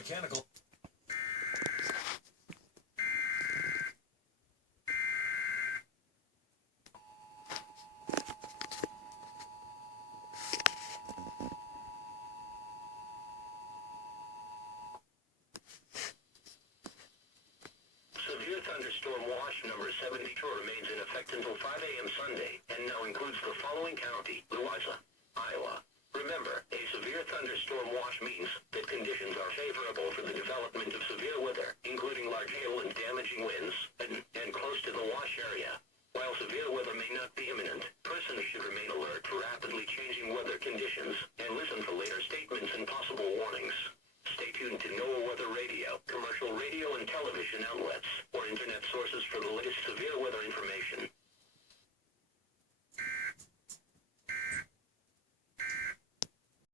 mechanical. Severe thunderstorm watch number 72 remains in effect until 5 a.m. Sunday and now includes the following county: Louisa, Iowa. Remember, a severe thunderstorm watch means that conditions are favorable for the development of severe weather, including large hail and damaging winds, and close to the wash area. While severe weather may not be imminent, persons should remain alert for rapidly changing weather conditions